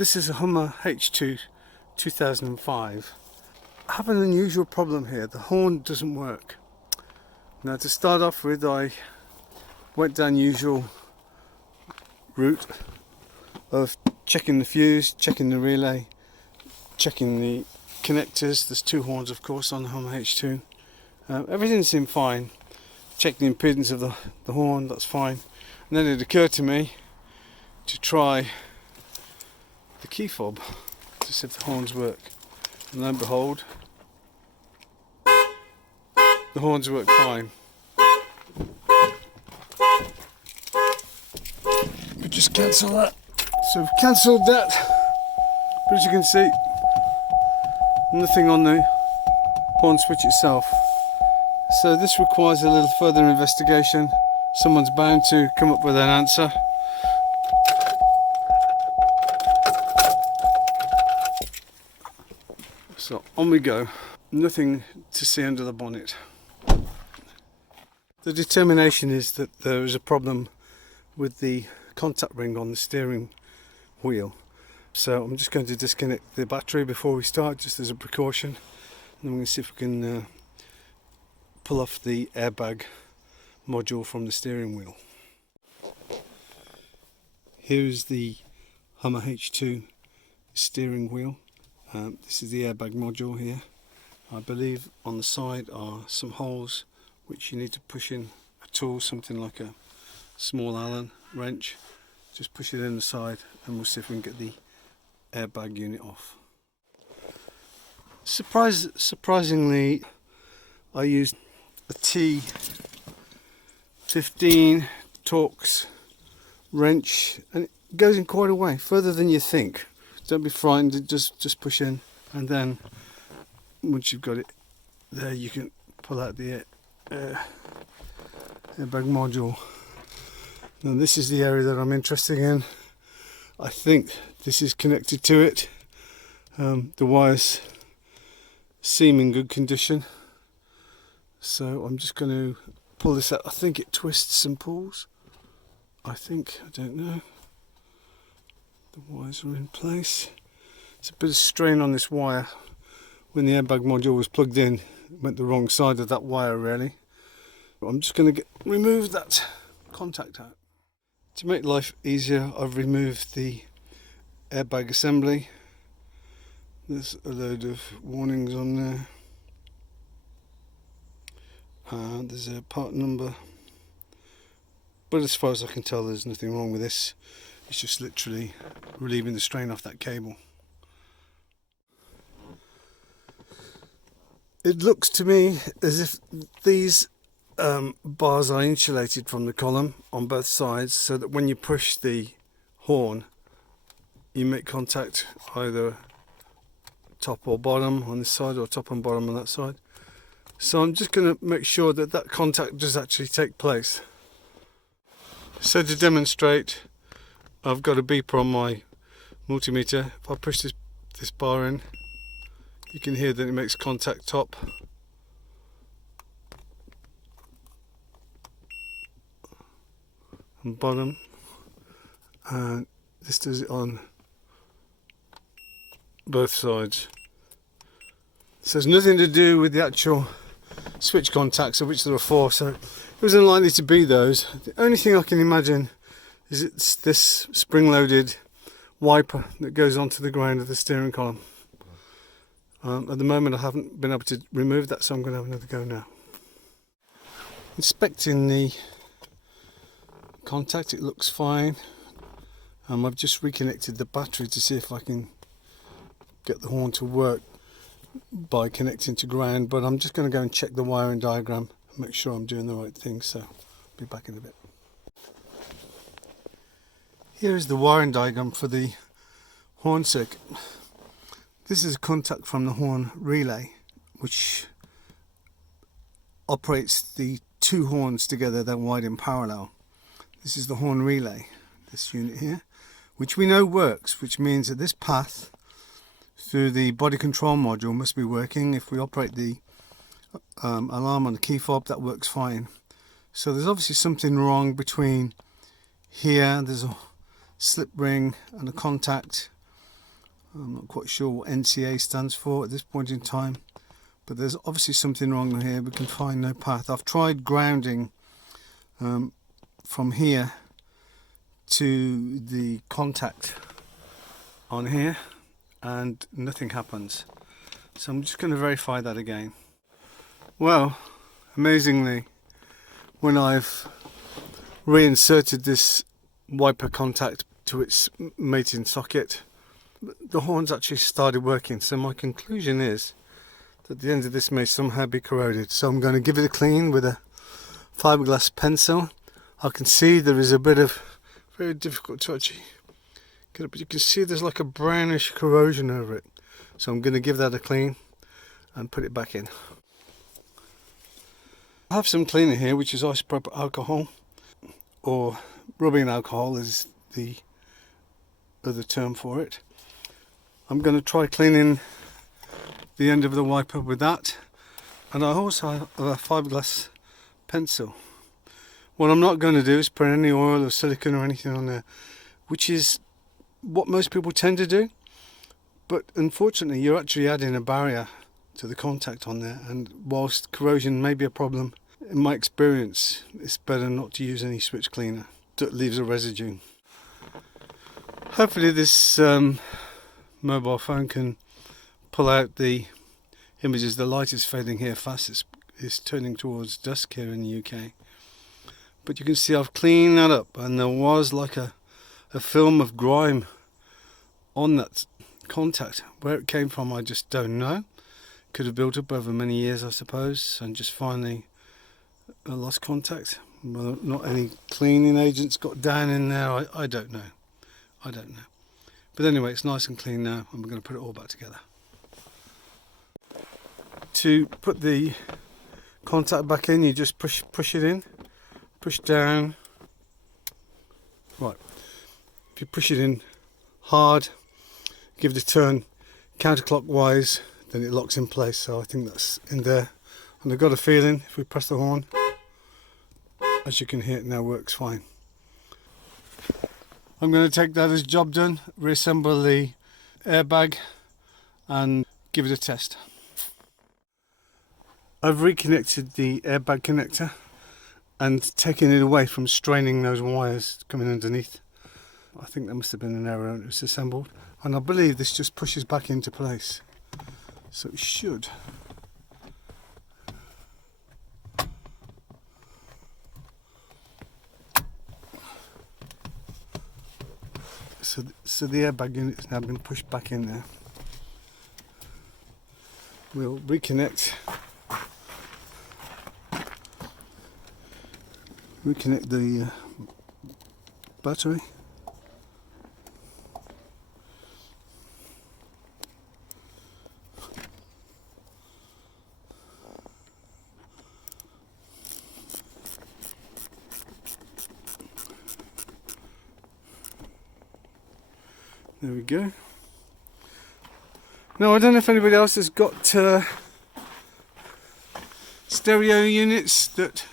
This is a Hummer H2 2005. I have an unusual problem here. The horn doesn't work. Now, to start off with, I went down usual route of checking the fuse, checking the relay, checking the connectors. There's two horns, of course, on the Hummer H2. Everything seemed fine. Checked the impedance of the horn, that's fine. And then it occurred to me to try the key fob to see if the horns work. And lo and behold, the horns work fine. We just cancel that. So we've cancelled that, but as you can see, nothing on the horn switch itself. So this requires a little further investigation. Someone's bound to come up with an answer. So on we go. Nothing to see under the bonnet. The determination is that there is a problem with the contact ring on the steering wheel. So I'm just going to disconnect the battery before we start, just as a precaution. And then we're going to see if we can pull off the airbag module from the steering wheel. Here's the Hummer H2 steering wheel. This is the airbag module here. I believe on the side are some holes which you need to push in a tool, something like a small Allen wrench. Just push it in the side and we'll see if we can get the airbag unit off. Surprisingly, I used a T15 Torx wrench and it goes in quite a way, further than you think. Don't be frightened, just push in, and then once you've got it there you can pull out the airbag module. Now this is the area that I'm interested in. I think this is connected to it. The wires seem in good condition, so I'm just going to pull this out. I think it twists and pulls. I don't know. The wires are in place. It's a bit of strain on this wire. When the airbag module was plugged in, it went the wrong side of that wire really. But I'm just going to remove that contact out. To make life easier, I've removed the airbag assembly. There's a load of warnings on there. There's a part number. But as far as I can tell, there's nothing wrong with this. It's just literally relieving the strain off that cable. It looks to me as if these bars are insulated from the column on both sides, so that when you push the horn you make contact either top or bottom on this side or top and bottom on that side. So I'm just going to make sure that that contact does actually take place. So to demonstrate, I've got a beeper on my multimeter. If I push this bar in, you can hear that it makes contact top. And bottom. And this does it on both sides. So there's nothing to do with the actual switch contacts, of which there are 4, so it was unlikely to be those. The only thing I can imagine is it's this spring-loaded wiper that goes onto the ground of the steering column. At the moment I haven't been able to remove that, so I'm going to have another go now. Inspecting the contact, it looks fine. I've just reconnected the battery to see if I can get the horn to work by connecting to ground, but I'm just going to go and check the wiring diagram and make sure I'm doing the right thing, so I'll be back in a bit. Here is the wiring diagram for the horn circuit. This is a contact from the horn relay, which operates the two horns together, then wired in parallel. This is the horn relay, this unit here, which we know works, which means that this path through the body control module must be working. If we operate the alarm on the key fob, that works fine. So there's obviously something wrong between here. There's a slip ring and a contact I'm not quite sure what NCA stands for at this point in time, but there's obviously something wrong here. We can find no path. I've tried grounding from here to the contact on here and nothing happens. So I'm just going to verify that again. Well, amazingly, when I've reinserted this wiper contact to its mating socket, the horns actually started working. So my conclusion is that the end of this may somehow be corroded. So I'm going to give it a clean with a fiberglass pencil. I can see there is a bit of, very difficult to actually get it, but you can see there's like a brownish corrosion over it. So I'm going to give that a clean and put it back in. I have some cleaner here, which is isopropyl alcohol, or rubbing alcohol is the other term for it. I'm going to try cleaning the end of the wiper with that, and I also have a fiberglass pencil. What I'm not going to do is put any oil or silicone or anything on there, which is what most people tend to do, but unfortunately you're actually adding a barrier to the contact on there, and whilst corrosion may be a problem, in my experience it's better not to use any switch cleaner that leaves a residue. Hopefully this mobile phone can pull out the images. The light is fading here fast, it's turning towards dusk here in the UK, but you can see I've cleaned that up, and there was like a film of grime on that contact. Where it came from I just don't know. Could have built up over many years, I suppose, and just finally lost contact. Well, not any cleaning agents got down in there, I don't know. I don't know. But anyway, it's nice and clean now, and we're going to put it all back together. To put the contact back in, you just push it in, push down. Right. If you push it in hard, give it a turn counterclockwise, then it locks in place. So I think that's in there, and I've got a feeling if we press the horn, as you can hear, it now works fine. I'm going to take that as job done, reassemble the airbag and give it a test. I've reconnected the airbag connector and taken it away from straining those wires coming underneath. I think there must have been an error and it was assembled, and I believe this just pushes back into place. So it should. So the airbag unit has now been pushed back in there. We'll reconnect the battery. There we go. Now I don't know if anybody else has got stereo units that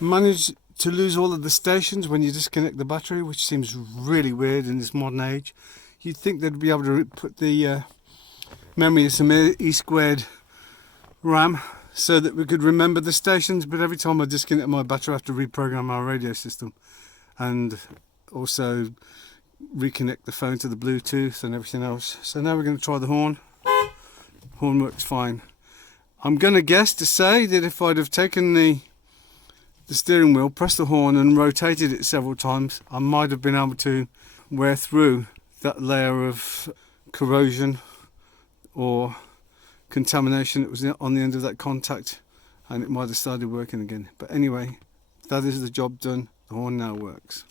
manage to lose all of the stations when you disconnect the battery, which seems really weird in this modern age. You'd think they'd be able to put the memory of some E-squared RAM so that we could remember the stations, but every time I disconnect my battery I have to reprogram our radio system and also reconnect the phone to the Bluetooth and everything else. So now we're going to try the horn. Horn works fine. I'm going to guess to say that if I'd have taken the steering wheel, pressed the horn and rotated it several times, I might have been able to wear through that layer of corrosion or contamination that was on the end of that contact, and it might have started working again. But anyway, that is the job done. The horn now works.